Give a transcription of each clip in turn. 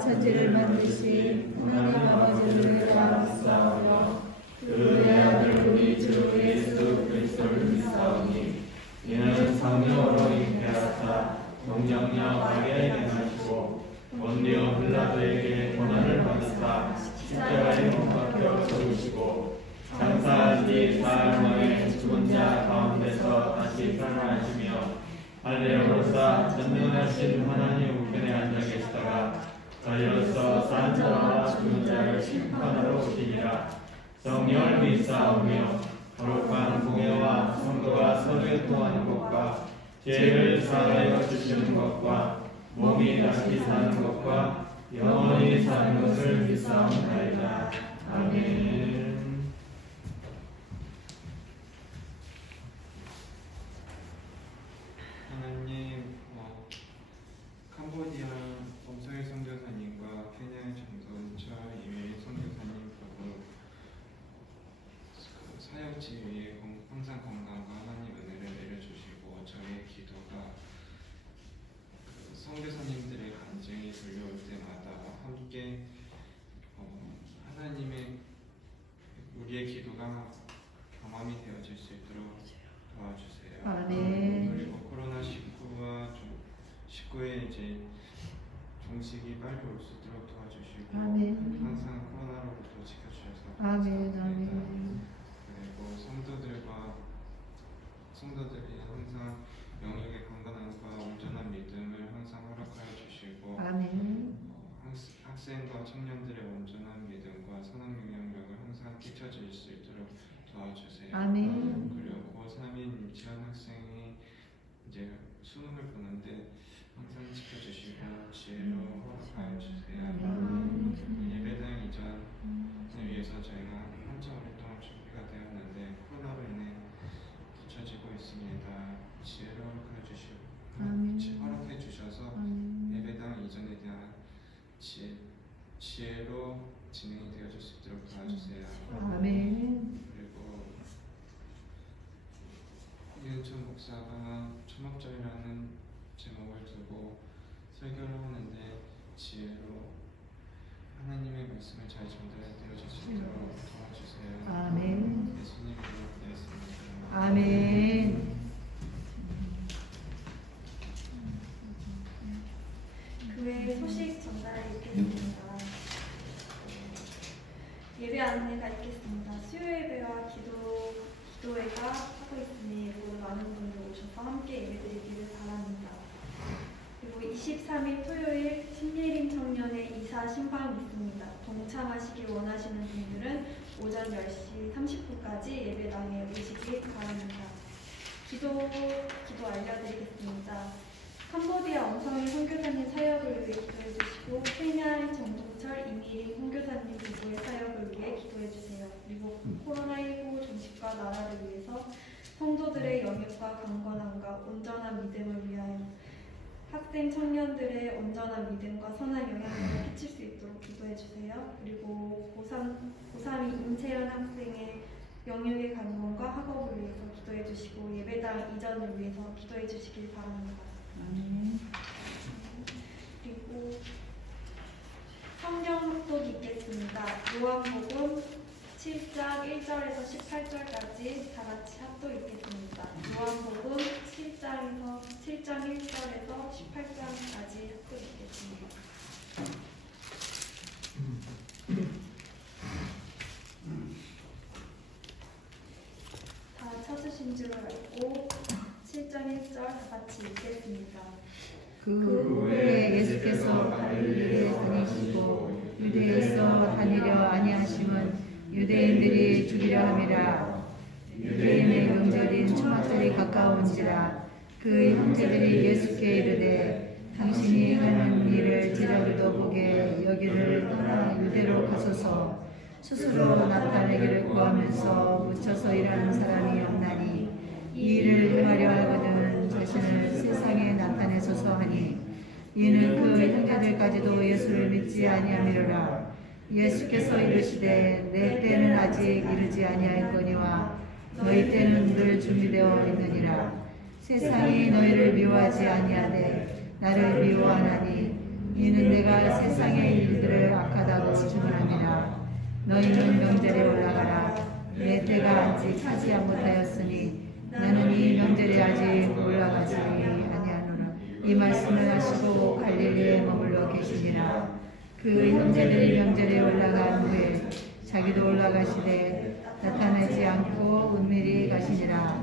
천지를 만드신 하나님 아버지를 감사하며 그의 아들 우리 주 예수 그리스도를 믿사오니 이는 성령으로 잉태하사 동정녀 마리아에게 나시고 본디오 빌라도에게 고난을 받으사 십자가에 못 박혀 죽으시고 장사한 지 사흘 만에 죽은 자 가운데서 다시 살아나시며 할례로서 전능하신 하나님 우편에 앉아 계시다가 저희로서 산 자와 죽은 자를 심판하러 오시니라. 성령을 믿사오며 거룩한 공예와 성도가 서로에 통하는 것과 죄를 사하여 주시는 것과 몸이 다시 사는 것과 영원히 사는 것을 믿사옵나이다. 아멘. 하나님, 캄보디아 범서의 선교사님과 케냐의 정선철 이메일 선교사님 보고 사역 지위에 항상 건강과 하나님 은혜를 내려주시고 저의 기도가 선교사님들의 간증이 들려올 때마다 함께 하나님의 우리의 기도가 경험이 되어질 수 있도록 도와주세요. 아멘. 그리고 코로나19와 19의 이제 종식이 빨리 올 수 있도록 도와주시고 아멘. 항상 코로나로부터 지켜주셔서 아멘. 감사합니다. 아멘. 그리고 성도들이 항상 영역의 건강함과 온전한 믿음을 항상 허락하여 주시고 아멘. 학생과 청년들의 온전한 믿음과 선한 영향력을 항상 끼쳐질 수 있도록 도와주세요. 아멘. 그리고 고3인 유치원 학생이 이제 수능을 보는데 항상 지켜주시고 지혜로 허락하여 주세요. 예배당 이전을 위해서 저희가 한참 오랫동안 준비가 되었는데 코로나로 인해 뒤처지고 있습니다. 지혜로 허락해 주셔서 예배당 이전에 대한 지혜로 진행이 되어질 수 있도록 도와주세요. 아멘. 그리고 이은천 목사가 초막절이라는 제목을 두고 설교를 하는데 지혜로 하나님의 말씀을 잘 전달해 드릴 수 있도록 도와주세요. 아멘. 예수님 이름으로 기도했습니다. 아멘. 교회 소식 전달해 있겠습니다. 예배 안내가 있겠습니다. 수요 예배와 기도회가 하고 있으니 모두 많은 분들 오셔서 함께 예배드리기를 바랍니다. 그리고 23일 토요일 신예림 청년의 이사 신방이 있습니다. 동참하시길 원하시는 분들은 오전 10시 30분까지 예배당에 오시기 바랍니다. 기도 알려드리겠습니다. 캄보디아 엄성희 선교사님 사역을 위해 기도해 주시고 케냐 정동철 이미림 선교사님 부부의 사역을 위해 기도해 주세요. 그리고 코로나19 종식과 나라를 위해서 성도들의 영육과 강건함과 온전한 믿음을 위하여 학생 청년들의 온전한 믿음과 선한 영향력을 끼칠 수 있도록 기도해 주세요. 그리고 고3이 임채연 학생의 영육의 강건과 학업을 위해서 기도해 주시고 예배당 이전을 위해서 기도해 주시길 바랍니다. 아멘. 그리고 성경 합독 있겠습니다. 요한복음 7장 1절에서 18절까지 다 같이 합독 있겠습니다. 요한복음 7장 1절에서 18절까지 합독 있겠습니다. 다 찾으신 줄 알고 7장 1절 다 같이 읽겠습니다. 그 후에 예수께서 갈릴리에 다니시고 유대에서 다니려 아니하심은 유대인들이 죽이려 함이라. 유대인의 명절인 초막절이 가까운지라. 그 형제들이 예수께 이르되 당신이 하는 일을 제자들도 보게 여기를 떠나 유대로 가소서. 스스로 나타내기를 구하면서 묻혀서 일하는 사람이 없나니 이 일을 행하려 하거든 자신을 세상에 나타내소서 하니 이는 그 형제들까지도 예수를 믿지 아니함이로라. 예수께서 이르시되 내 때는 아직 이르지 아니하였거니와 너희 때는 늘 준비되어 있느니라. 세상이 너희를 미워하지 아니하되 나를 미워하나니 이는 내가 세상의 일들을 악하다고 주문함이라. 너희는 명절에 올라가라. 내 때가 아직 차지 못하였으니 나는 이 명절에 아직 올라가지 아니하노라. 이 말씀을 하시고 갈릴리에 머물러 계시니라. 그 형제들이 명절에 올라간 후에 자기도 올라가시되 나타나지 않고 은밀히 가시니라.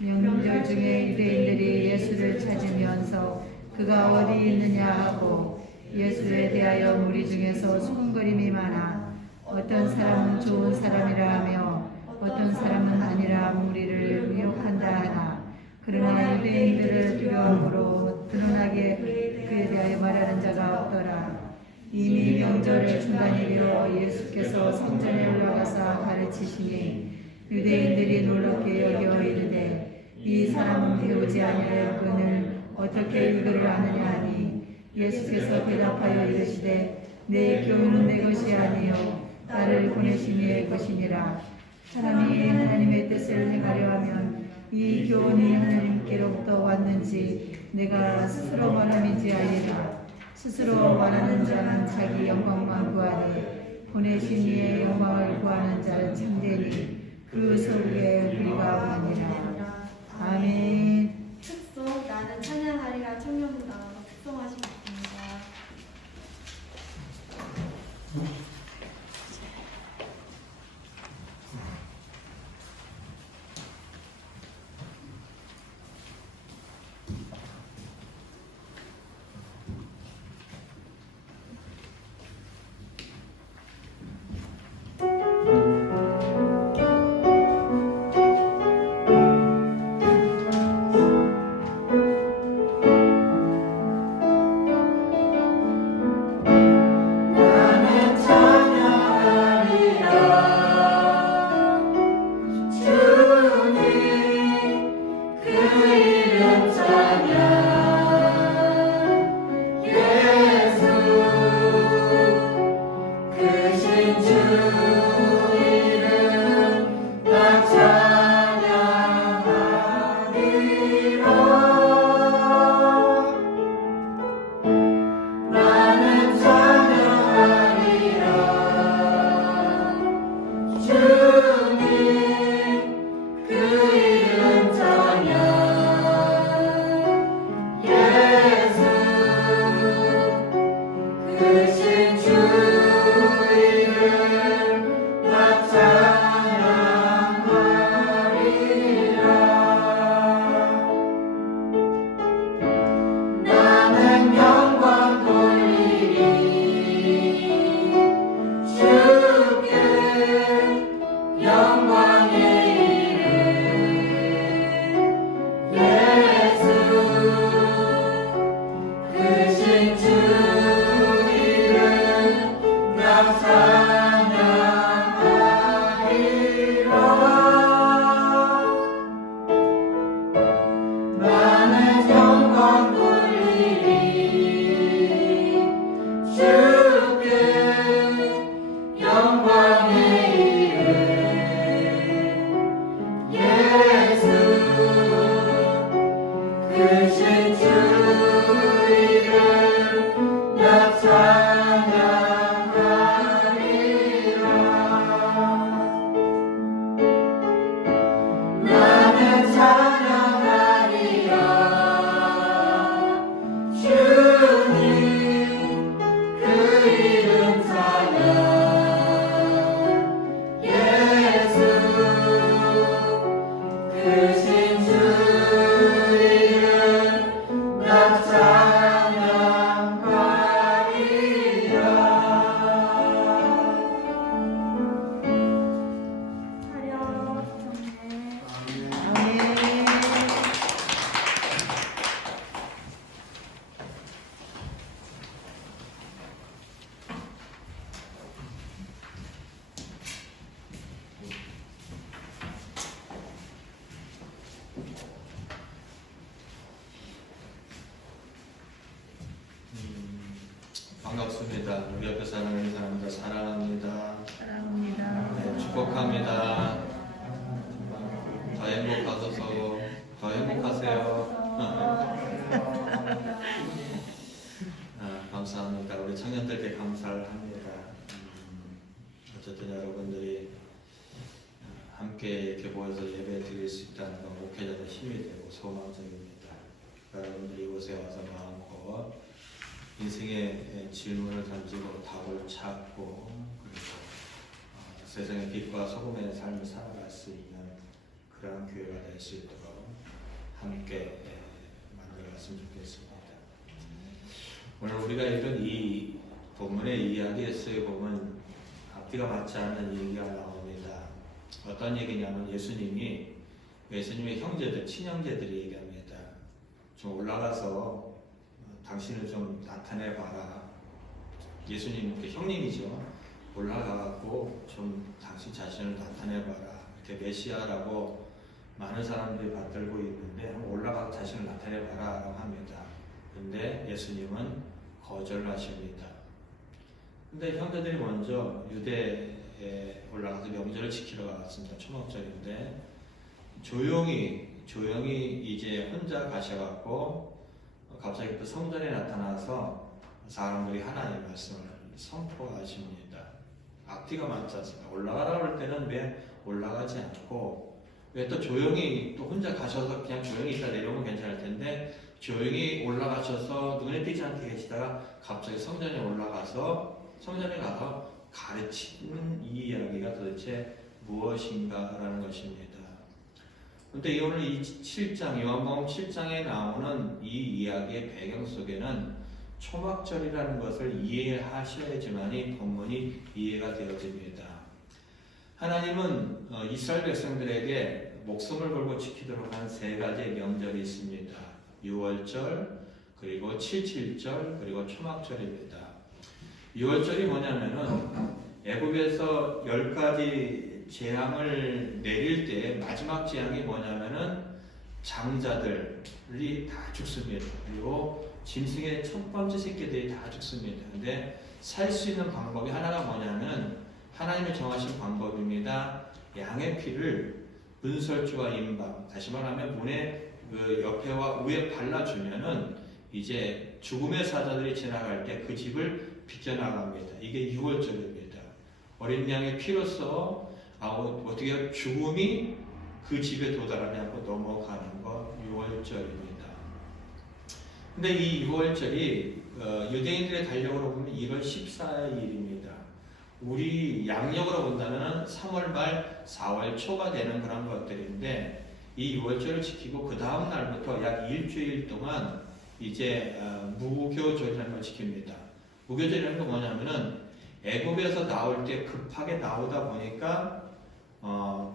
명절 중에 유대인들이 예수를 찾으면서 그가 어디 있느냐 하고 예수에 대하여 무리 중에서 수군거림이 많아 어떤 사람은 좋은 사람이라 하며 어떤 사람은 아니라 무리를 미혹한다 하나 그러나 유대인들을 두려움으로 드러나게 그에 대하여 말하는 자가 없더라. 이미 명절을 중단이려 예수께서 성전에 올라가사 가르치시니 유대인들이 놀랍게 여겨 이르되 이 사람은 배우지 아니하였거늘 어떻게 이거를 아느냐 하니 예수께서 대답하여 이르시되 내 교훈은 내 것이 아니요 나를 보내신 이의 것이니라. 사람이 하나님의 뜻을 행하려 하면 이 교훈이 하나님께로부터 왔는지 내가 스스로 말함인지 알리라. 스스로 말하는 자는 자기 영광만 구하니 보내신 이의 영광을 구하는 자는 참되니 그 속에 우리가 오느니라. 아멘. 특송 나는 찬양하리라 청년부 나와서 특송하시겠습니다. 크신 주 이름 나 찬양하리라. 나는 영광 돌리리 주께 영광의 이름 예수 크신 주 이름 나 찬양하리라. 나는 영광 돌리리 주께 영광의 이름 예수 크신 주 이름 나 찬양하리라. 나는 찬양하리라 주님 그 이름 찬양 예수 크신 주 이름 나 찬양하리라. 하려 정해 아멘. 반갑습니다. 우리 옆에 사는 사람들 사랑합니다. 사랑합니다. 네, 축복합니다. 더 행복하셔서 더 행복하세요. 감사합니다. 우리 청년들께 감사를 합니다. 어쨌든 여러분들이 함께 이렇게 모여서 예배 드릴 수 있다는 건 목회자의 힘이 되고 소망적입니다. 여러분들이 이곳에 와서 마음껏 인생의 질문을 던지고 답을 찾고 그리고 세상의 빛과 소금의 삶을 살아갈 수 있는 그런 교회가 될 수 있도록 함께 만들어갔으면 좋겠습니다. 오늘 우리가 읽은 이 본문의 이야기에서 보면 앞뒤가 맞지 않는 얘기가 나옵니다. 어떤 얘기냐면 예수님의 형제들, 친형제들이 얘기합니다. 좀 올라가서 당신을 좀 나타내봐라. 예수님 형님이죠. 올라가갖고 좀 당신 자신을 나타내봐라. 이렇게 메시아라고 많은 사람들이 받들고 있는데 한번 올라가서 자신을 나타내봐라 라고 합니다. 근데 예수님은 거절하십니다. 근데 형제들이 먼저 유대에 올라가서 명절을 지키러 갔습니다. 초막절인데 조용히 이제 혼자 가셔갖고 갑자기 또 성전에 나타나서 사람들이 하나님의 말씀을 선포하십니다. 앞뒤가 맞지 않습니다. 올라가라고 할 때는 왜 올라가지 않고 왜 또 조용히 또 혼자 가셔서 그냥 조용히 있다 내려오면 괜찮을 텐데 조용히 올라가셔서 눈에 띄지 않게 계시다가 갑자기 성전에 가서 가르치는 이 이야기가 도대체 무엇인가라는 것입니다. 그런데 오늘 이 7장, 요한복음 7장에 나오는 이 이야기의 배경 속에는 초막절이라는 것을 이해하셔야지만이 본문이 이해가 되어집니다. 하나님은 이스라엘 백성들에게 목숨을 걸고 지키도록 한 세 가지의 명절이 있습니다. 유월절, 그리고 7.7절, 그리고 초막절입니다. 유월절이 뭐냐면은 애굽에서 10가지 재앙을 내릴 때 마지막 재앙이 뭐냐면은 장자들이 다 죽습니다. 그리고 짐승의 첫 번째 새끼들이 다 죽습니다. 근데 살 수 있는 방법이 하나가 뭐냐면 하나님이 정하신 방법입니다. 양의 피를 은설주와 임박, 다시 말하면 문의 그 옆에와 위에 발라주면은 이제 죽음의 사자들이 지나갈 때 그 집을 비껴나갑니다. 이게 유월절입니다. 어린 양의 피로써 어떻게 죽음이 그 집에 도달하지 않고 넘어가는 것 유월절입니다. 근데 이 6월절이 유대인들의 달력으로 보면 1월 14일입니다. 우리 양력으로 본다면 3월 말 4월 초가 되는 그런 것들인데 이 6월절을 지키고 그 다음 날부터 약 일주일 동안 이제 무교절이라는 걸 지킵니다. 무교절이라는 건 뭐냐면은 애굽에서 나올 때 급하게 나오다 보니까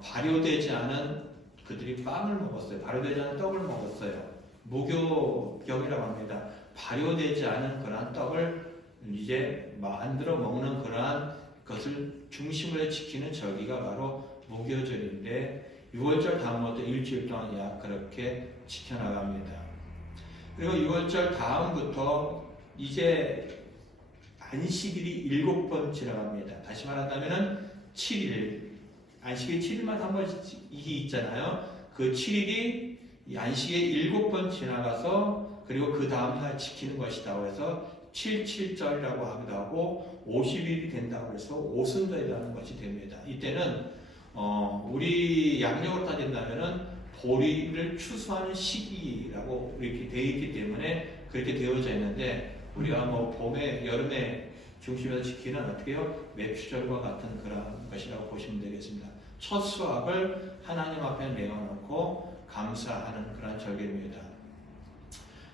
발효되지 않은 그들이 빵을 먹었어요. 발효되지 않은 떡을 먹었어요. 무교경이라고 합니다. 발효되지 않은 그러한 떡을 이제 만들어 먹는 그러한 것을 중심으로 지키는 절기가 바로 무교절인데 6월절 다음부터 일주일 동안 약 그렇게 지켜나갑니다. 그리고 6월절 다음부터 이제 안식일이 7번 지나갑니다. 다시 말한다면 7일, 안식일 7일만 한 번씩 있잖아요. 그 7일이 안식일 7번 지나가서 그리고 그 다음날 지키는 것이다. 그래서 77절이라고 하기도 하고 50일이 된다고 해서 오순절이라는 것이 됩니다. 이때는 우리 양력으로 따진다면은 보리를 추수하는 시기라고 이렇게 되어 있기 때문에 그렇게 되어져 있는데 우리가 뭐 봄에 여름에 중심에서 지키는 어떻게 해요? 매추절과 같은 그런 것이라고 보시면 되겠습니다. 첫 수확을 하나님 앞에 내어놓고 감사하는 그런 절기입니다.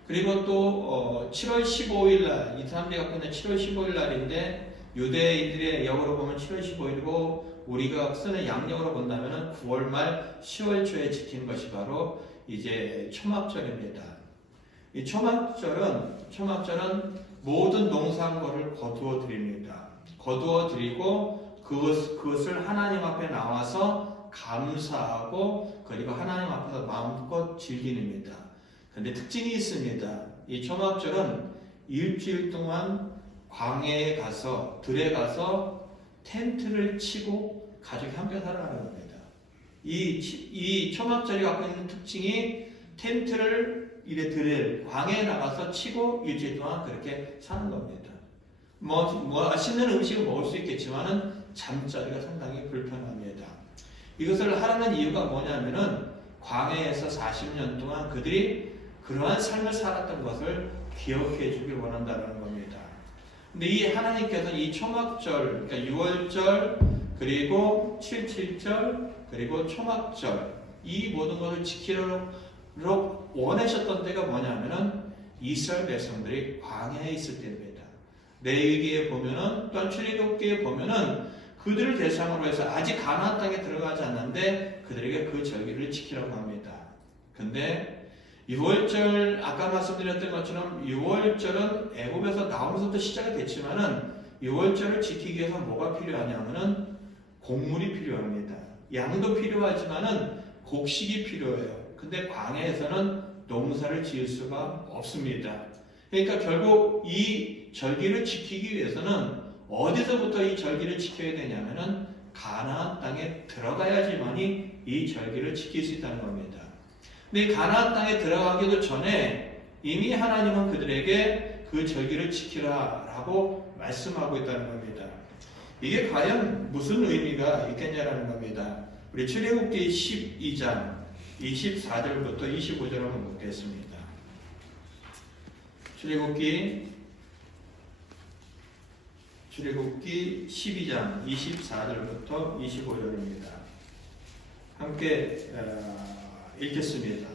그리고 또 7월 15일 날, 이 사람들이 갖고 있는 7월 15일 날인데 유대인들의 역으로 보면 7월 15일이고 우리가 쓰는 양력으로 본다면 9월 말 10월 초에 지키는 것이 바로 이제 초막절입니다. 이 초막절은 모든 농산물을 거두어 드립니다. 거두어 드리고 그것을 하나님 앞에 나와서 감사하고 그리고 하나님 앞에서 마음껏 즐기는입니다. 그런데 특징이 있습니다. 이 초막절은 일주일 동안 광야에 가서 들에 가서 텐트를 치고 가족이 함께 살아가는 겁니다. 이 초막절이 갖고 있는 특징이 텐트를 들에 광야에 나가서 치고 일주일 동안 그렇게 사는 겁니다. 맛있는 음식을 먹을 수 있겠지만은 잠자리가 상당히 불편합니다. 이것을 하라는 이유가 뭐냐면은 광야에서 40년 동안 그들이 그러한 삶을 살았던 것을 기억해 주길 원한다는 겁니다. 근데 이 하나님께서 이 초막절, 그러니까 6월절, 그리고 77절, 그리고 초막절, 이 모든 것을 지키도록 원하셨던 때가 뭐냐면은 이스라엘 백성들이 광야에 있을 때입니다. 레위기에 보면은, 또한 출애굽기에 보면은 그들을 대상으로 해서 아직 가나안 땅에 들어가지 않는데 그들에게 그 절기를 지키라고 합니다. 근데 6월절, 아까 말씀드렸던 것처럼 6월절은 애굽에서 나오면서부터 시작이 됐지만은 6월절을 지키기 위해서 뭐가 필요하냐면은 곡물이 필요합니다. 양도 필요하지만은 곡식이 필요해요. 근데 광야에서는 농사를 지을 수가 없습니다. 그러니까 결국 이 절기를 지키기 위해서는 어디서부터 이 절기를 지켜야 되냐면은 가나안 땅에 들어가야지만이 이 절기를 지킬 수 있다는 겁니다. 근데 가나안 땅에 들어가기도 전에 이미 하나님은 그들에게 그 절기를 지키라라고 말씀하고 있다는 겁니다. 이게 과연 무슨 의미가 있겠냐라는 겁니다. 우리 출애굽기 12장 24절부터 25절 한번 보겠습니다. 출애굽기 12장 24절부터 25절입니다. 함께 읽겠습니다.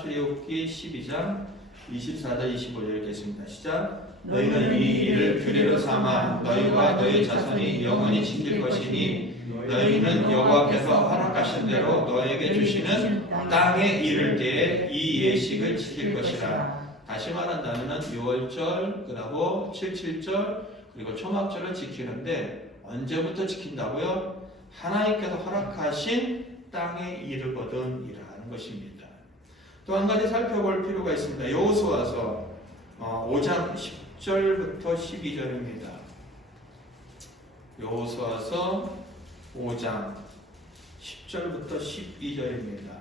출애굽기 12장 24절 25절 읽겠습니다. 시작. 너희는 이 일을 규례로 삼아 너희와 너희 자손이 영원히 지킬 것이니 너희는 여호와께서 허락하신 대로 너에게 주시는 땅에 이를 때에 이 예식을 지킬 것이라. 다시 말한다면 6월절, 그리고 77절, 그리고 초막절을 지키는데 언제부터 지킨다고요? 하나님께서 허락하신 땅에 이르거든이라는 것입니다. 또 한 가지 살펴볼 필요가 있습니다. 여호수아서 5장 10절부터 12절입니다. 여호수아서 5장 10절부터 12절입니다.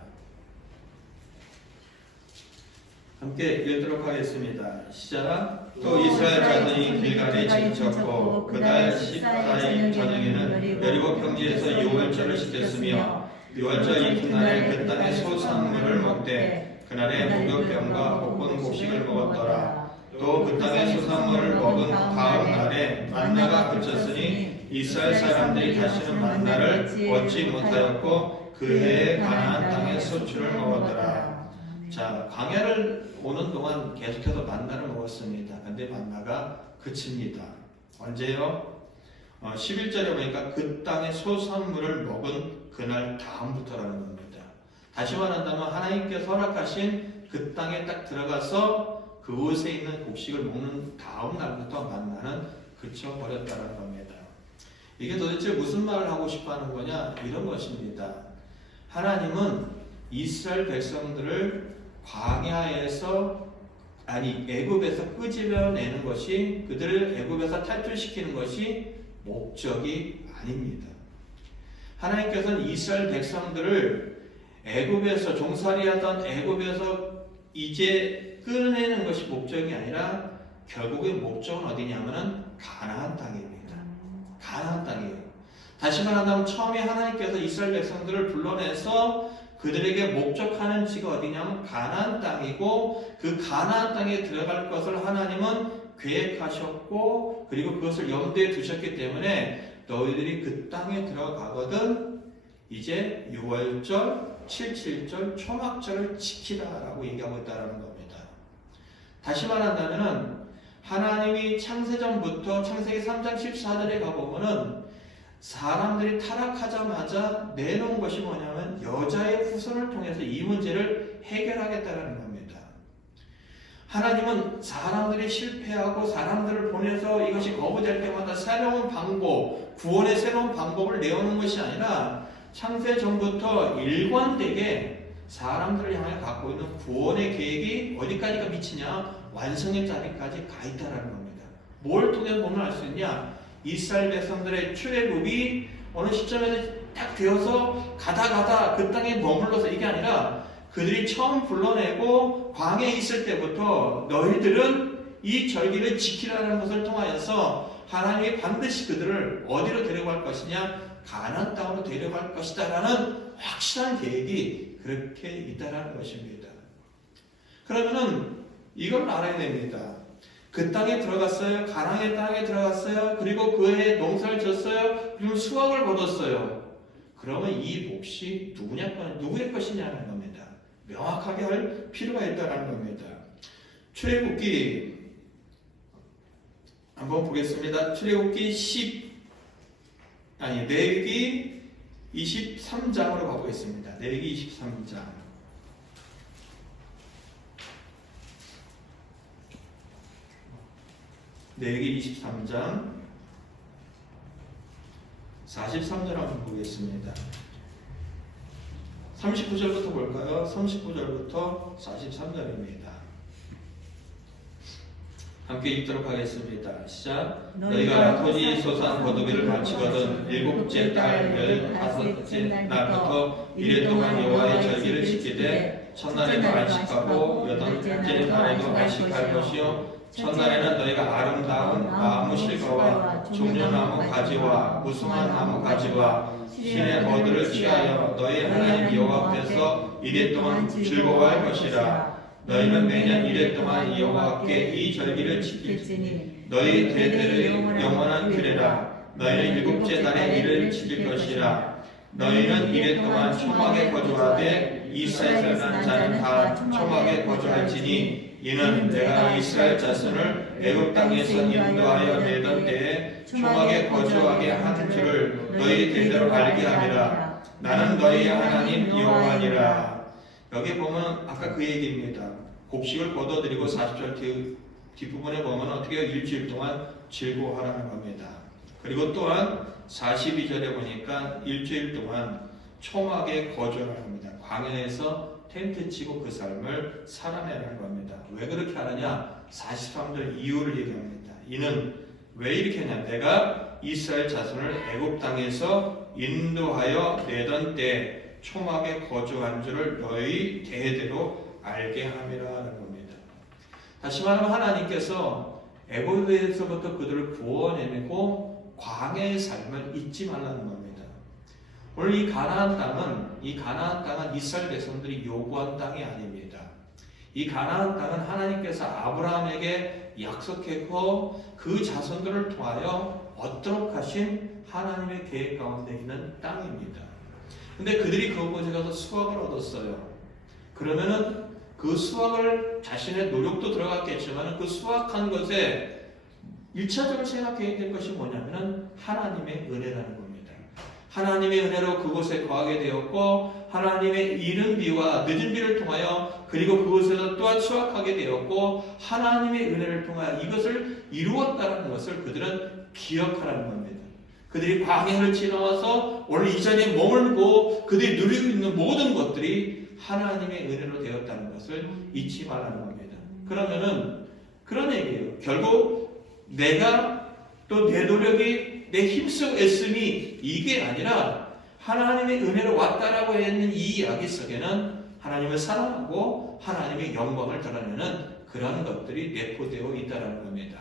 함께 읽도록 하겠습니다. 시작. 또 이스라엘 자손이 길갈에 진쳤고 그달 14일 저녁에는 여리고 평지에서 6월절을 지켰으며 6월절 이튿날에 그 땅의 소산물을 먹되 그날에 무교병과 복분 곡식을 먹었더라. 또 그 땅의 소산물을 먹은 다음 날에 만나가 그쳤으니 이스라엘 사람들이 다시는 만나를 얻지 못하였고 그 해에 가나안 땅의 소출을 먹었더라. 자, 광야를 오는 동안 계속해서 만나를 먹었습니다. 근데 만나가 그칩니다. 언제요? 11절에 보니까 그 땅의 소산물을 먹은 그날 다음부터라는 겁니다. 다시 말한다면 하나님께서 허락하신 그 땅에 딱 들어가서 그곳에 있는 곡식을 먹는 다음 날부터 만나는 그쳐버렸다는 겁니다. 이게 도대체 무슨 말을 하고 싶어 하는 거냐? 이런 것입니다. 하나님은 이스라엘 백성들을 광야에서 애굽에서 끄집어내는 것이, 그들을 애굽에서 탈출시키는 것이 목적이 아닙니다. 하나님께서는 이스라엘 백성들을 애굽에서 종살이하던 애굽에서 이제 끌어내는 것이 목적이 아니라 결국의 목적은 어디냐면은 가나안 땅입니다. 가나안 땅이에요. 다시 말한다면 처음에 하나님께서 이스라엘 백성들을 불러내서 그들에게 목적하는 지가 어디냐면 가나안 땅이고, 그 가나안 땅에 들어갈 것을 하나님은 계획하셨고 그리고 그것을 염두에 두셨기 때문에 너희들이 그 땅에 들어가거든 이제 6월절, 7.7절, 초막절을 지키라라고 얘기하고 있다는 겁니다. 다시 말한다면 하나님이 창세전부터 창세기 3장 14절에 가보면은 사람들이 타락하자마자 내놓은 것이 뭐냐면 여자의 후손을 통해서 이 문제를 해결하겠다는 겁니다. 하나님은 사람들이 실패하고 사람들을 보내서 이것이 거부될 때마다 새로운 방법, 구원의 새로운 방법을 내오는 것이 아니라 창세전부터 일관되게 사람들을 향해 갖고 있는 구원의 계획이 어디까지가 미치냐? 완성의 자리까지 가 있다는 겁니다. 뭘 통해 보면 알 수 있냐? 이스라엘 백성들의 출애굽이 어느 시점에서 딱 되어서 가다 그 땅에 머물러서 이게 아니라 그들이 처음 불러내고 광야에 있을 때부터 너희들은 이 절기를 지키라는 것을 통하여서 하나님이 반드시 그들을 어디로 데려갈 것이냐? 가나안 땅으로 데려갈 것이다 라는 확실한 계획이 그렇게 있다는 것입니다. 그러면은 이걸 알아야 됩니다. 그 땅에 들어갔어요. 가나안의 땅에 들어갔어요. 그리고 그 해에 농사를 졌어요. 그리고 수확을 거뒀어요. 그러면 이 몫이 누구의 것이냐는 겁니다. 명확하게 할 필요가 있다는 겁니다. 출애굽기 한번 보겠습니다. 출애굽기 레위기 23장으로 가보겠습니다. 레위기 23장. 레위기 23장 43절 한번 보겠습니다. 39절부터 볼까요? 39절부터 43절입니다. 함께 읽도록 하겠습니다. 시작. 너희가 토지 소산 거두기를 마치거든 일곱째 달 15째 날부터 이래 동안 여호와의 절기를 지키되 첫날에도 안식하고 여덟째 날에도 안식할 것이요 첫날에는 너희가 아름다운 나무실과와 종려나무 가지와 무성한 나무 가지와 신의 버들을 취하여 너희 하나님 여호와 앞에서 이래 동안 즐거워할 것이라. 너희는 매년 이래 동안 여호와께 이 절기를 지킬지니 너희 대대의 영원한 규례라. 너희는 일곱째 달에 이를 지킬 것이라. 너희는 이래 동안 초막에 거주하되 이스라엘 자는 다 초막에 거주할지니 이는 내가 이스라엘 자손을 애굽 땅에서 인도하여 내던 때에 초막에 거주하게 한 줄을 너희 대대로 알게 함이라. 나는 너희 하나님 여호와니라. 여기 보면 아까 그 얘기입니다. 곡식을 거둬들이고 40절 뒷부분에 보면 어떻게 일주일 동안 즐거워하라는 겁니다. 그리고 또한 42절에 보니까 일주일 동안 초막에 거주하라는 겁니다. 광야에서 텐트 치고 그 삶을 살아내라는 겁니다. 왜 그렇게 하느냐? 43절 이유를 얘기합니다. 이는 왜 이렇게 하냐? 내가 이스라엘 자손을 애굽 땅에서 인도하여 내던 때 초막에 거주한 줄을 너희 대대로 알게 함이라는 겁니다. 다시 말하면 하나님께서 애굽에서부터 그들을 구원해내고 광야의 삶을 잊지 말라는 겁니다. 오늘 이 가나안 땅은 이스라엘 백성들이 요구한 땅이 아닙니다. 이 가나안 땅은 하나님께서 아브라함에게 약속했고 그 자손들을 통하여 얻도록 하신 하나님의 계획 가운데 있는 땅입니다. 근데 그들이 그곳에 가서 수확을 얻었어요. 그러면은 그 수확을 자신의 노력도 들어갔겠지만 그 수확한 것에 1차적으로 생각해야 될 것이 뭐냐면은 하나님의 은혜라는 겁니다. 하나님의 은혜로 그곳에 거하게 되었고 하나님의 이른 비와 늦은 비를 통하여 그리고 그곳에서 또한 수확하게 되었고 하나님의 은혜를 통하여 이것을 이루었다는 것을 그들은 기억하라는 겁니다. 그들이 광야를 지나와서 오늘 이 자리에 머물고 그들이 누리고 있는 모든 것들이 하나님의 은혜로 되었다는 것을 잊지 말라는 겁니다. 그러면은 그런 얘기예요. 결국 내가 또 내 노력이 내 힘쓰고 애씀이 이게 아니라 하나님의 은혜로 왔다라고 했는 이 이야기 속에는 하나님을 사랑하고 하나님의 영광을 드러내는 그런 것들이 내포되어 있다는 겁니다.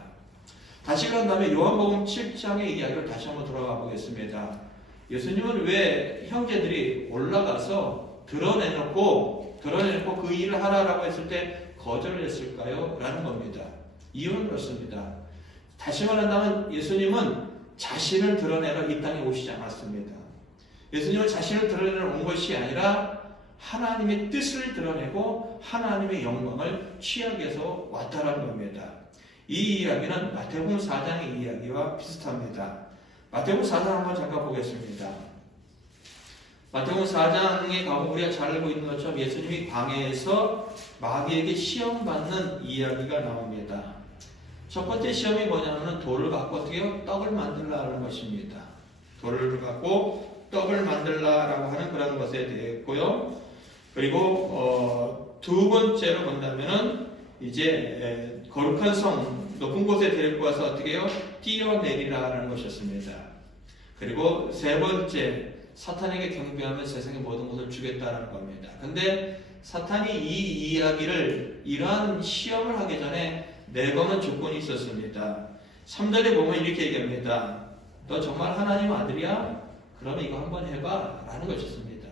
다시 그런 다음에 요한복음 7장의 이야기를 다시 한번 돌아가 보겠습니다. 예수님은 왜 형제들이 올라가서 드러내놓고 그 일을 하라라고 했을 때 거절을 했을까요? 라는 겁니다. 이유는 그렇습니다. 다시 말한다면 예수님은 자신을 드러내러 이 땅에 오시지 않았습니다. 예수님은 자신을 드러내러 온 것이 아니라 하나님의 뜻을 드러내고 하나님의 영광을 취하기 위해서 왔다라는 겁니다. 이 이야기는 마태복음 4장의 이야기와 비슷합니다. 마태복음 4장 한번 잠깐 보겠습니다. 마태복음 4장에 가면 우리가 잘 알고 있는 것처럼 예수님이 광야에서 마귀에게 시험받는 이야기가 나옵니다. 첫 번째 시험이 뭐냐면 돌을 갖고 어떻게 해요? 떡을 만들라는 것입니다. 돌을 갖고 떡을 만들라라고 하는 그런 것에 대했고요. 그리고 두 번째로 본다면은 이제 거룩한 성 높은 곳에 데리고 와서 어떻게 해요? 뛰어내리라는 것이었습니다. 그리고 세 번째 사탄에게 경배하면 세상의 모든 것을 주겠다는 겁니다. 근데 사탄이 이 이야기를 이러한 시험을 하기 전에 내거는 조건이 있었습니다. 3절에 보면 이렇게 얘기합니다. 너 정말 하나님 아들이야? 그러면 이거 한번 해봐 라는 것이었습니다.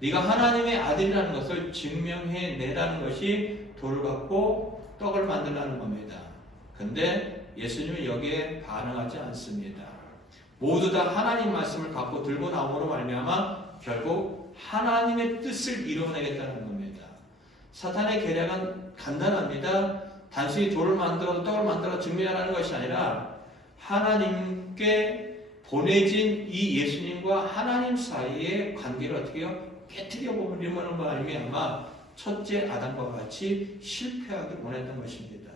네가 하나님의 아들이라는 것을 증명해내라는 것이 돌을 갖고 떡을 만들라는 겁니다. 근데 예수님은 여기에 반응하지 않습니다. 모두 다 하나님 말씀을 갖고 들고 나옴으로 말미암아 결국 하나님의 뜻을 이루어내겠다는 겁니다. 사탄의 계략은 간단합니다. 단순히 돌을 만들어 떡을 만들어 증명하라는 것이 아니라 하나님께 보내진 이 예수님과 하나님 사이의 관계를 어떻게 해요? 깨트려 버리는 말미암아 첫째 아담과 같이 실패하길 원했던 것입니다.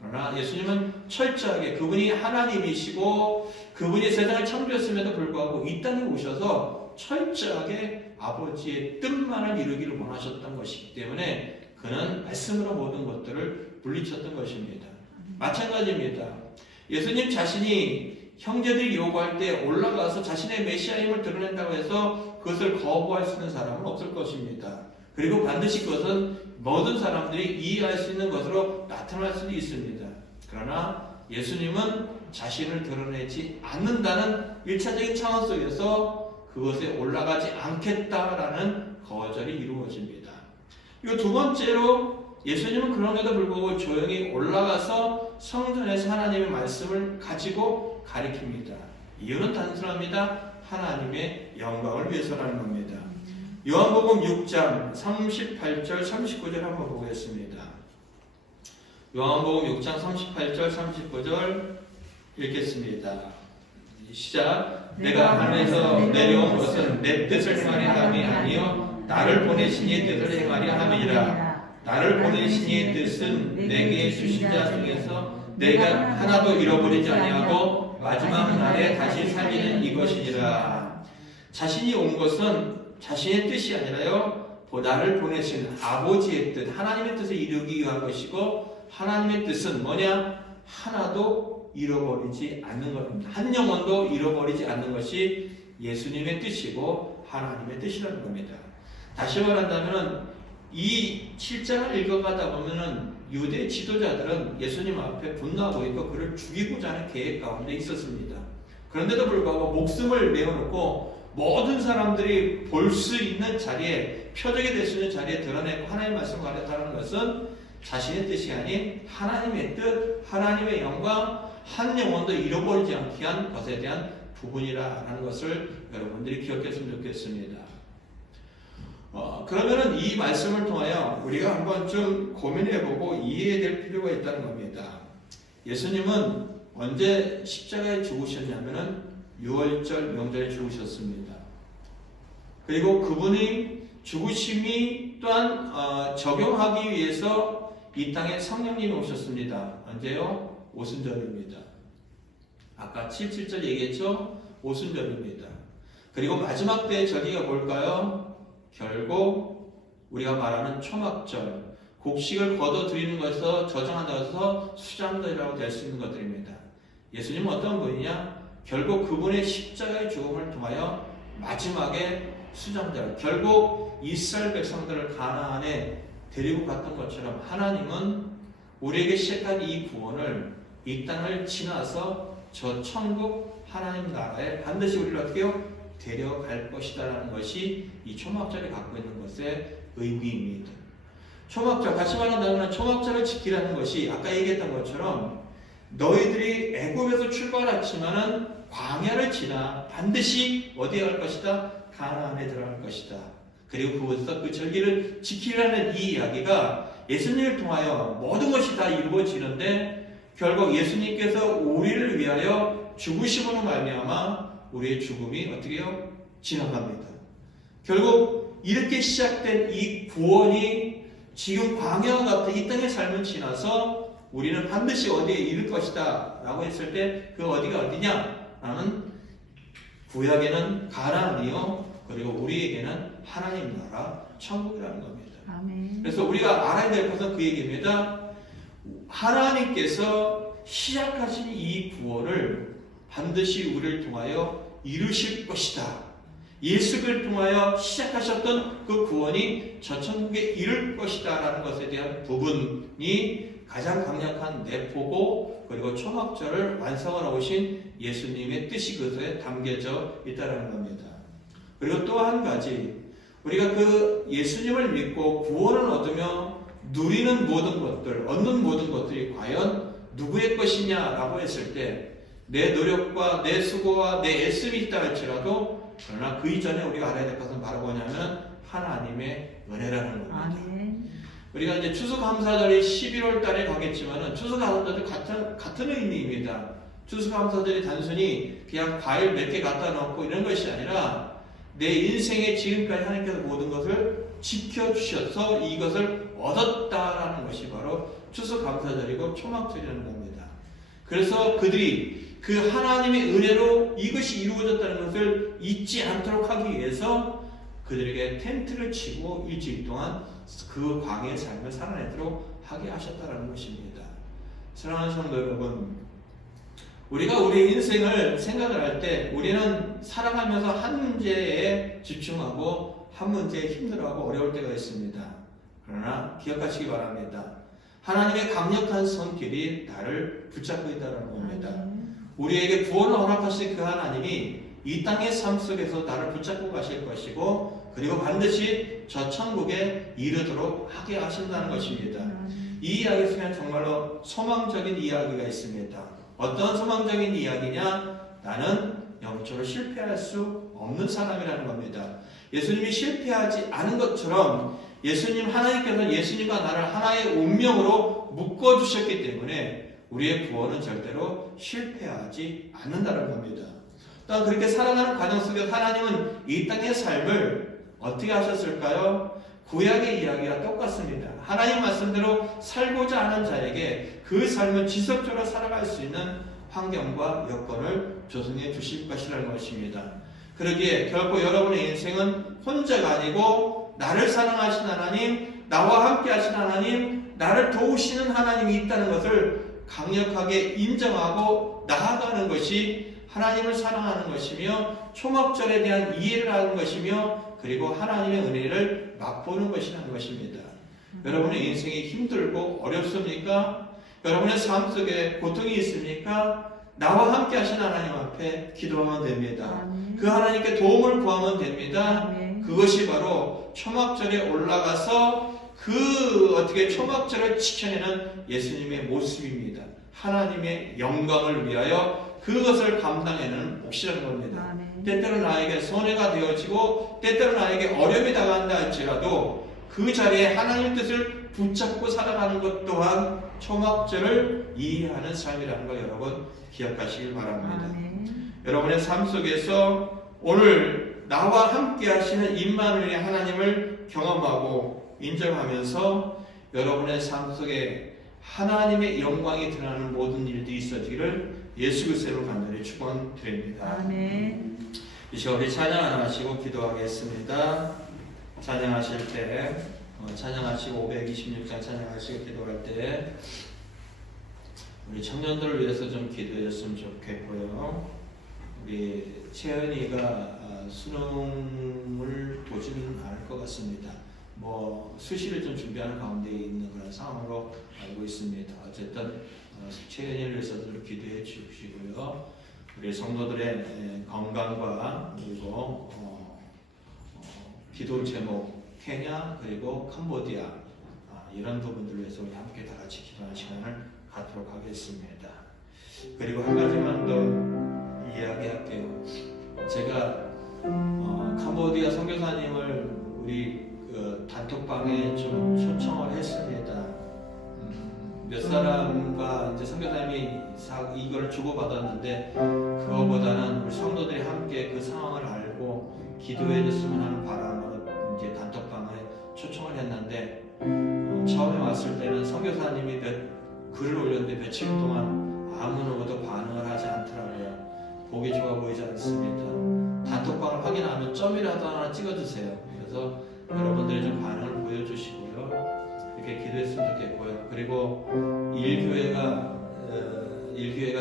그러나 예수님은 철저하게 그분이 하나님이시고 그분이 세상을 창조했음에도 불구하고 이 땅에 오셔서 철저하게 아버지의 뜻만을 이루기를 원하셨던 것이기 때문에 그는 말씀으로 모든 것들을 물리쳤던 것입니다. 마찬가지입니다. 예수님 자신이 형제들이 요구할 때 올라가서 자신의 메시아임을 드러낸다고 해서 그것을 거부할 수 있는 사람은 없을 것입니다. 그리고 반드시 그것은 모든 사람들이 이해할 수 있는 것으로 나타날 수도 있습니다. 그러나 예수님은 자신을 드러내지 않는다는 1차적인 차원 속에서 그것에 올라가지 않겠다라는 거절이 이루어집니다. 이거 두 번째로 예수님은 그럼에도 불구하고 조용히 올라가서 성전에서 하나님의 말씀을 가지고 가리킵니다. 이유는 단순합니다. 하나님의 영광을 위해서라는 겁니다. 요한복음 6장 38절 39절 한번 보겠습니다. 요한복음 6장 38절 39절 읽겠습니다. 시작. 내가 하늘에서 내려온 것은 내 뜻을 행하려 함이 아니요 나를 보내신 이의 뜻을 행하려 함이니라. 나를 보내신 이의 뜻은 내게 주신 자 중에서 내가 하나도 잃어버리지 아니하고 마지막 날에 다시 살리는 이것이니라. 자신이 온 것은 자신의 뜻이 아니라요 나를 보내신 아버지의 뜻, 하나님의 뜻을 이루기 위한 것이고 하나님의 뜻은 뭐냐? 하나도 잃어버리지 않는 것입니다. 한 영혼도 잃어버리지 않는 것이 예수님의 뜻이고 하나님의 뜻이라는 겁니다. 다시 말한다면 이 7장을 읽어가다 보면은 유대 지도자들은 예수님 앞에 분노하고 있고 그를 죽이고자 하는 계획 가운데 있었습니다. 그런데도 불구하고 목숨을 내어놓고 모든 사람들이 볼 수 있는 자리에, 표적이 될 수 있는 자리에 드러내고 하나님의 말씀을 가르쳤다는 것은 자신의 뜻이 아닌 하나님의 뜻, 하나님의 영광, 한 영혼도 잃어버리지 않게 위한 것에 대한 부분이라는 것을 여러분들이 기억했으면 좋겠습니다. 그러면은 이 말씀을 통하여 우리가 한번 좀 고민해보고 이해될 필요가 있다는 겁니다. 예수님은 언제 십자가에 죽으셨냐면은 6월절 명절에 죽으셨습니다. 그리고 그분이 죽으심이 또한 적용하기 위해서 이 땅에 성령님이 오셨습니다. 언제요? 오순절입니다. 아까 7.7절 얘기했죠? 오순절입니다. 그리고 마지막 때의 절기가 뭘까요? 결국 우리가 말하는 초막절, 곡식을 거둬들이는 것에서 저장한다고 해서 수장절이라고 될 수 있는 것들입니다. 예수님은 어떤 분이냐? 결국 그분의 십자가의 죽음을 통하여 마지막에 수장절, 결국 이스라엘 백성들을 가나안에 데리고 갔던 것처럼 하나님은 우리에게 시작한 이 구원을 이 땅을 지나서 저 천국 하나님 나라에 반드시 우리를 어떻게 해요? 데려갈 것이다라는 것이 이 초막절이 갖고 있는 것의 의미입니다. 초막절, 다시 말한다면 초막절을 지키라는 것이 아까 얘기했던 것처럼 너희들이 애굽에서 출발했지만은 광야를 지나 반드시 어디에 갈 것이다? 가나안에 들어갈 것이다. 그리고 그곳에서 그 절기를 지키라는 이 이야기가 예수님을 통하여 모든 것이 다 이루어지는데 결국 예수님께서 우리를 위하여 죽으심으로 말미암아 우리의 죽음이 어떻게 해요? 지나갑니다. 결국 이렇게 시작된 이 구원이 지금 광야와 같은 이 땅의 삶을 지나서 우리는 반드시 어디에 이를 것이다 라고 했을 때 그 어디가 어디냐? 라는 구약에는 가나안이요. 그리고 우리에게는 하나님 나라 천국이라는 겁니다. 아멘. 그래서 우리가 알아야 될 것은 그 얘기입니다. 하나님께서 시작하신 이 구원을 반드시 우리를 통하여 이루실 것이다. 예수를 통하여 시작하셨던 그 구원이 저 천국에 이룰 것이다 라는 것에 대한 부분이 가장 강력한 내포고 그리고 초막절을 완성하러 오신 예수님의 뜻이 그것에 담겨져 있다는 겁니다. 그리고 또 한 가지 우리가 그 예수님을 믿고 구원을 얻으며 누리는 모든 것들, 얻는 모든 것들이 과연 누구의 것이냐라고 했을 때 내 노력과 내 수고와 내 애씀이 있다 할지라도 그러나 그 이전에 우리가 알아야 될 것은 바로 뭐냐면 하나님의 은혜라는 겁니다. 아멘. 우리가 이제 추수감사절이 11월 달에 가겠지만은 추수감사절 같은 의미입니다. 추수감사절이 단순히 그냥 과일 몇 개 갖다 놓고 이런 것이 아니라 내 인생에 지금까지 하나님께서 모든 것을 지켜주셔서 이것을 얻었다라는 것이 바로 추수감사절이고 초막절이라는 겁니다. 그래서 그들이 그 하나님의 은혜로 이것이 이루어졌다는 것을 잊지 않도록 하기 위해서 그들에게 텐트를 치고 일주일 동안 그 광야의 삶을 살아내도록 하게 하셨다는 것입니다. 사랑하는 성도 여러분, 우리가 우리 인생을 생각을 할 때 우리는 살아가면서 한 문제에 집중하고 한 문제에 힘들어하고 어려울 때가 있습니다. 그러나 기억하시기 바랍니다. 하나님의 강력한 손길이 나를 붙잡고 있다는 겁니다. 우리에게 구원을 허락하신 그 하나님이 이 땅의 삶 속에서 나를 붙잡고 가실 것이고 그리고 반드시 저 천국에 이르도록 하게 하신다는 것입니다. 이 이야기 속에 정말로 소망적인 이야기가 있습니다. 어떤 소망적인 이야기냐? 나는 영적으로 실패할 수 없는 사람이라는 겁니다. 예수님이 실패하지 않은 것처럼 하나님께서 예수님과 나를 하나의 운명으로 묶어주셨기 때문에 우리의 구원은 절대로 실패하지 않는다는 겁니다. 또한 그렇게 살아가는 과정 속에서 하나님은 이 땅의 삶을 어떻게 하셨을까요? 구약의 이야기와 똑같습니다. 하나님 말씀대로 살고자 하는 자에게 그 삶을 지속적으로 살아갈 수 있는 환경과 여건을 조성해 주실 것이라는 것입니다. 그러기에 결코 여러분의 인생은 혼자가 아니고 나를 사랑하신 하나님, 나와 함께 하신 하나님, 나를 도우시는 하나님이 있다는 것을 강력하게 인정하고 나아가는 것이 하나님을 사랑하는 것이며 초막절에 대한 이해를 하는 것이며 그리고 하나님의 은혜를 맛보는 것이라는 것입니다. 여러분의 인생이 힘들고 어렵습니까? 여러분의 삶 속에 고통이 있습니까? 나와 함께 하신 하나님 앞에 기도하면 됩니다. 그 하나님께 도움을 구하면 됩니다. 그것이 바로 초막절에 올라가서 그 어떻게 초막절을 지켜내는 예수님의 모습입니다. 하나님의 영광을 위하여 그것을 감당해내는 몫이라는 겁니다. 아멘. 때때로 나에게 손해가 되어지고 때때로 나에게 어려움이 다가간다 할지라도 그 자리에 하나님의 뜻을 붙잡고 살아가는 것 또한 초막절을 이해하는 삶이라는 걸 여러분 기억하시길 바랍니다. 아멘. 여러분의 삶 속에서 오늘 나와 함께 하시는 임마누엘의 하나님을 경험하고 인정하면서 여러분의 삶 속에 하나님의 영광이 드러나는 모든 일들이 있어지기를 예수 그리스도로 간절히 축원드립니다. 아멘. 이 시간 우리 찬양 하나 하시고 기도하겠습니다. 찬양하실 때 찬양하시고 526장 찬양하시고 기도할 때 우리 청년들을 위해서 좀 기도해 줬으면 좋겠고요. 우리 채연이가 수능을 보지는 않을 것 같습니다. 뭐 수시를 좀 준비하는 가운데 있는 그런 상황으로 알고 있습니다. 어쨌든 채연이를 위해서도 기도해 주시고요. 우리 성도들의 건강과 그리고 기도 제목 케냐 그리고 캄보디아 이런 부분들을 위해서 우리 함께 다 같이 기도하는 시간을 갖도록 하겠습니다. 그리고 한 가지만 더 이야기할게요. 제가 캄보디아 선교사님을 우리 단톡방에 좀 초청을 했습니다. 몇 사람과 이제 선교사님이 이걸 주고받았는데 그거보다는 우리 성도들이 함께 그 상황을 알고 기도해 줬으면 하는 바람으로 이제 단톡방에 초청을 했는데 처음에 왔을 때는 선교사님이 글을 올렸는데 며칠 동안 아무 누구도 반응을 하지 않더라고요. 보기 좋아 보이지 않습니다. 단톡방을 확인하면 점이라도 하나 찍어주세요. 그래서 여러분들이 좀 반응을 보여주시고요. 이렇게 기도했으면 좋겠고요. 그리고 일교회가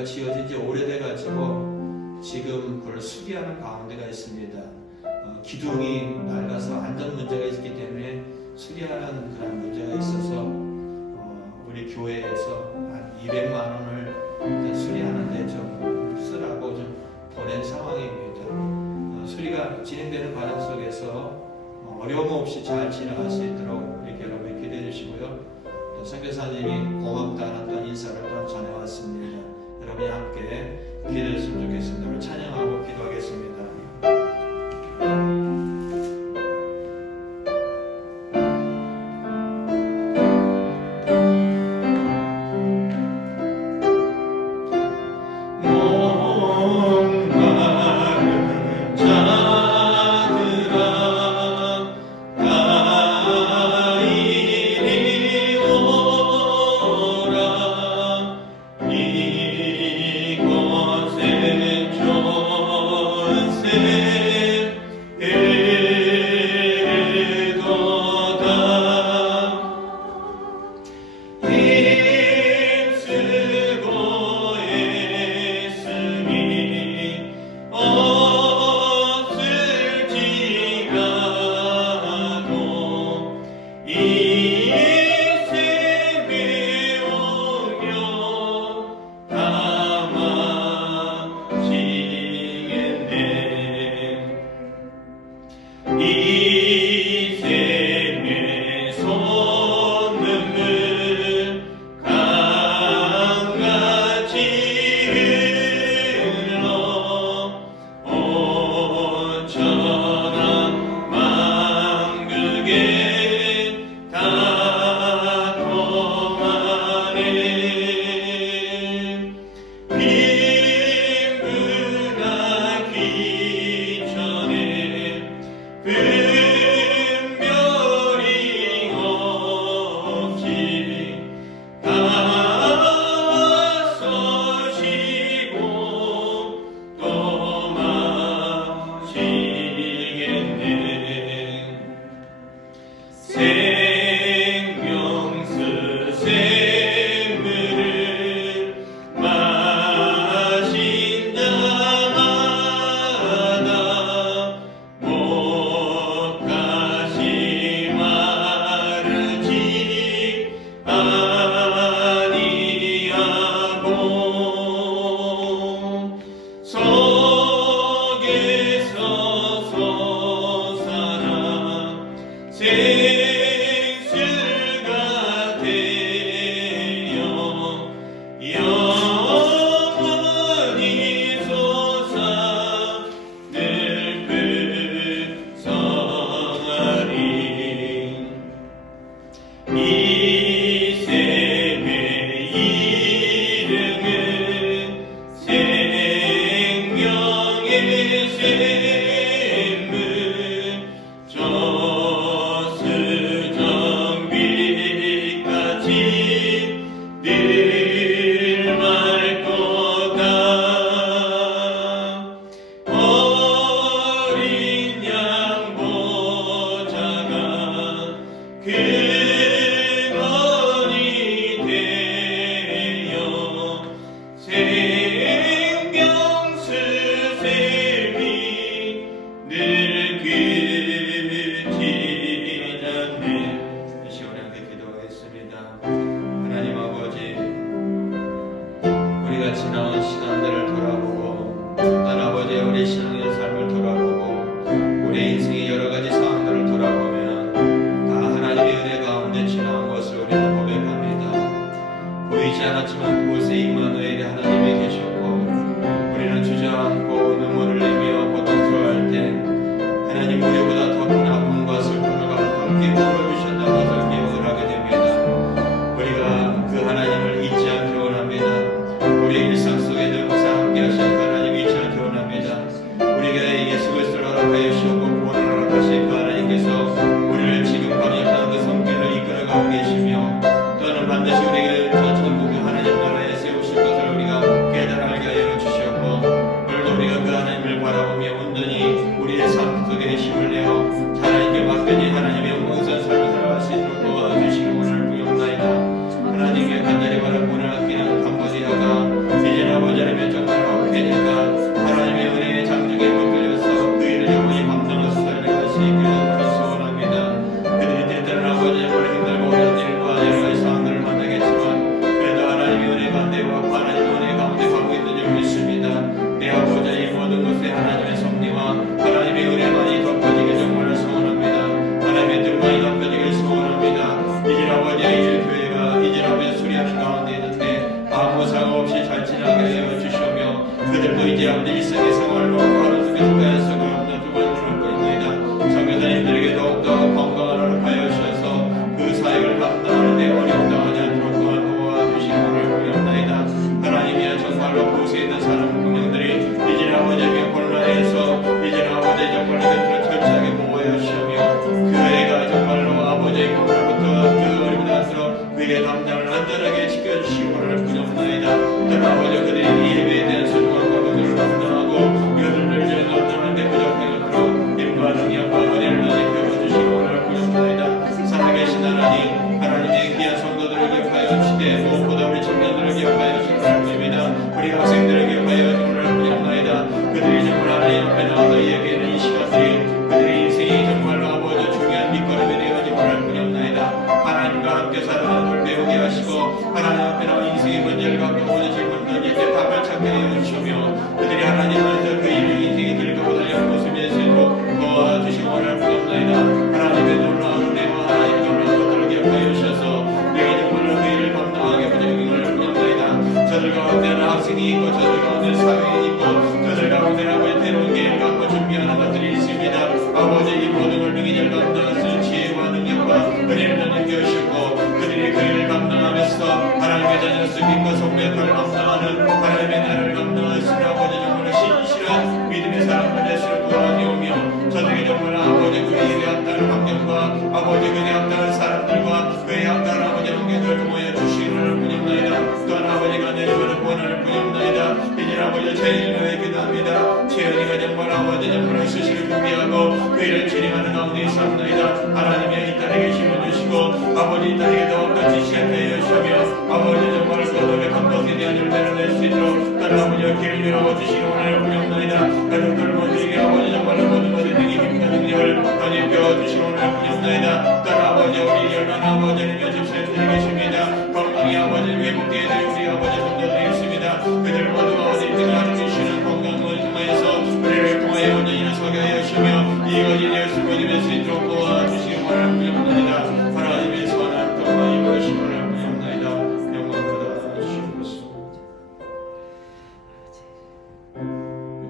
지어진 지 오래돼가지고 지금 그걸 수리하는 가운데가 있습니다. 기둥이 낡아서 안전 문제가 있기 때문에 수리하는 그런 문제가 있어서 우리 교회에서 한 200만 원을 수리하는데 좀 쓰라고 좀 보낸 상황입니다. 수리가 진행되는 과정 속에서 어려움 없이 잘 지나갈 수 있도록 이렇게 여러분이 기대해 주시고요. 선교사님이 고맙다는 또 인사를 또 전해왔습니다. 여러분이 함께 기도해 주시면 좋겠습니다. 우리 찬양하고 기도하겠습니다. 이곳에 좋은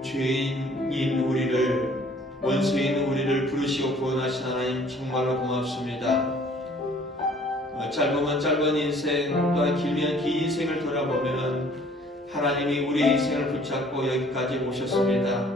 죄인인 우리를, 원수인 우리를 부르시고 구원하신 하나님 정말로 고맙습니다. 짧으면 짧은 인생, 또한 길면 긴 인생을 돌아보면 하나님이 우리의 인생을 붙잡고 여기까지 오셨습니다.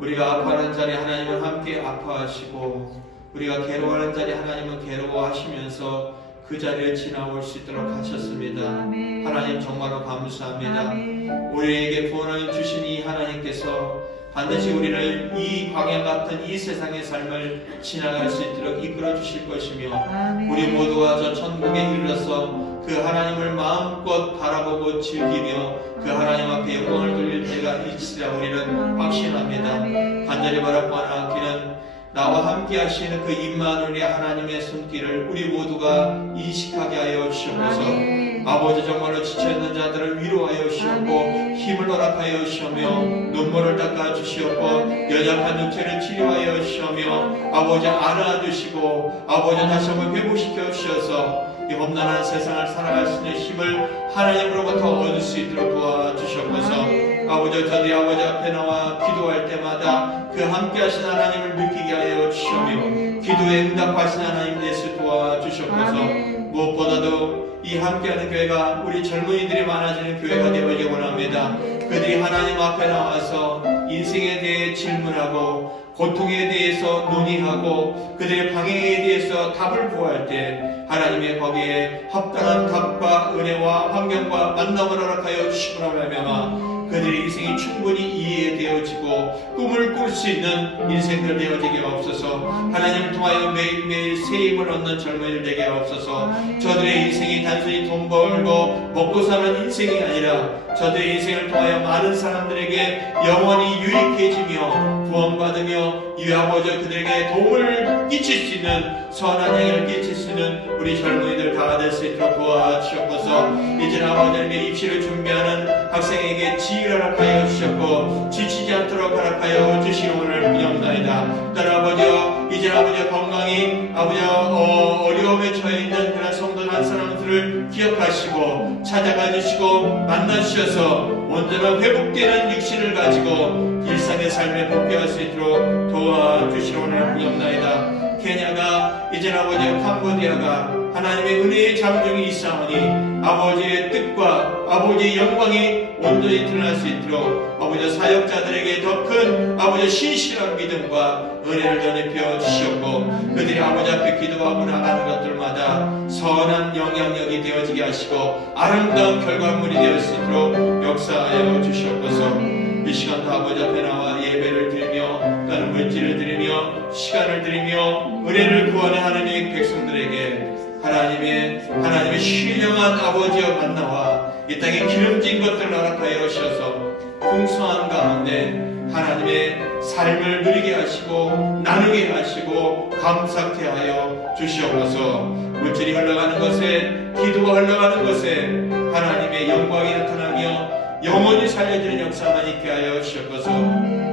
우리가 아파하는 자리 하나님은 함께 아파하시고 우리가 괴로워하는 자리 하나님은 괴로워하시면서 그 자리를 지나올 수 있도록 하셨습니다. 아멘. 하나님 정말로 감사합니다. 아멘. 우리에게 구원을 주신 이 하나님께서 반드시 우리를 이 광야 같은 이 세상의 삶을 지나갈 수 있도록 이끌어 주실 것이며 아멘. 우리 모두가 저 천국에 이르러서 그 하나님을 마음껏 바라보고 즐기며 그 하나님 앞에 영광을 돌릴 때가 있으리라 우리는 확신합니다. 아멘. 간절히 바라고 하나기는 나와 함께 하시는 그 임마누엘의 하나님의 손길을 우리 모두가 인식하게 하여 주시옵소서. 아멘. 아버지 정말로 지쳐있는 자들을 위로하여 주시옵고 아멘. 힘을 허락하여 주시오며 아멘. 눈물을 닦아 주시옵고 아멘. 연약한 육체를 치료하여 주시오며 아멘. 아버지 안아주시고 아버지 다시 한번 회복시켜 주셔서 이 험난한 세상을 살아갈 수 있는 힘을 하나님으로부터 얻을 수 있도록 도와주시옵소서. 아멘. 아버지 저들이 아버지 앞에 나와 기도할 때마다 그 함께 하신 하나님을 느끼게 하여 주시오며 아멘. 기도에 응답하신 하나님 예수 도와주시옵소서. 아멘. 무엇보다도 이 함께하는 교회가 우리 젊은이들이 많아지는 교회가 되어지기 원합니다. 그들이 하나님 앞에 나와서 인생에 대해 질문하고 고통에 대해서 논의하고 그들의 방해에 대해서 답을 구할 때 하나님의 거기에 합당한 답과 은혜와 환경과 만남을 허락하여 주시므로 말미암아 그들의 인생이 충분히 이해되어지고 꿈을 꿀 수 있는 인생들 되어지게 없어서 하나님을 통하여 매일매일 새 힘을 얻는 젊은이들 되게 없어서 저들의 인생이 단순히 돈 벌고 먹고 사는 인생이 아니라 저들의 인생을 통하여 많은 사람들에게 영원히 유익해지며 구원받으며 이 아버지 그들에게 도움을 끼칠 수 있는 선한 영향을 끼칠 수 있는 우리 젊은이들 다 될 수 있도록 도와주셨고서 이제 아버지님의 입시를 준비하는 학생에게 지혜를 허락하여 주셨고 지치지 않도록 허락하여 주시오를 기념나이다. 딸 아버지여 이제 아버지 건강히 아버지 어려움에 처해 있는 그런 성도 한 사람들을 기억하시고 찾아가 주시고 만나 주셔서 온전한 회복되는 육신을 가지고 일상의 삶에 복귀할 수 있도록 도와주시오를 기념나이다. 케냐가 이제 아버지 캄보디아가 하나님의 은혜의 장중이 있사오니 아버지의 뜻과 아버지의 영광이 온전히 드러날 수 있도록 아버지 사역자들에게 더 큰 아버지 신실한 믿음과 은혜를 전입해 주시옵고 그들이 아버지 앞에 기도하고 나가는 것들마다 선한 영향력이 되어지게 하시고 아름다운 결과물이 될 수 있도록 역사하여 주시옵소서. 이 시간도 아버지 앞에 나와 예배를 드리며 또는 물질을 드리며 시간을 드리며 은혜를 구하는 하나님의 백성들에게 하나님의 신령한 아버지여 만나와 이 땅에 기름진 것들을 허락하여 주셔서 풍성한 가운데 하나님의 삶을 누리게 하시고 나누게 하시고 감사케 하여 주시옵소서. 물질이 흘러가는 것에 기도가 흘러가는 것에 하나님의 영광이 나타나며 영원히 살려지는 역사만 있게 하여 주시옵소서.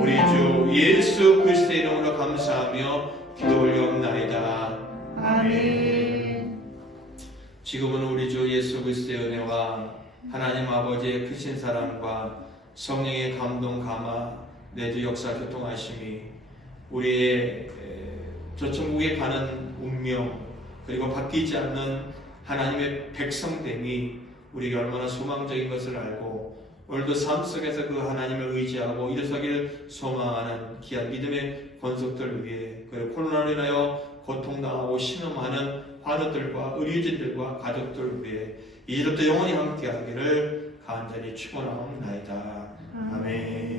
우리 주 예수 그리스도의 이름으로 감사하며 기도 올려옵나이다. 아멘. 지금은 우리 주 예수 그리스도의 은혜와 하나님 아버지의 크신 사랑과 성령의 감동 감화 내주 역사 교통하심이 우리의 저 천국에 가는 운명 그리고 바뀌지 않는 하나님의 백성됨이 우리가 얼마나 소망적인 것을 알고 오늘도 삶 속에서 그 하나님을 의지하고 일어서기를 소망하는 귀한 믿음의 권속들을 위해 그리고 코로나로 인하여 고통당하고 신음하는 환우들과 의료진들과 가족들을 위해 이제부터 영원히 함께하기를 간절히 축원하옵나이다. 아멘.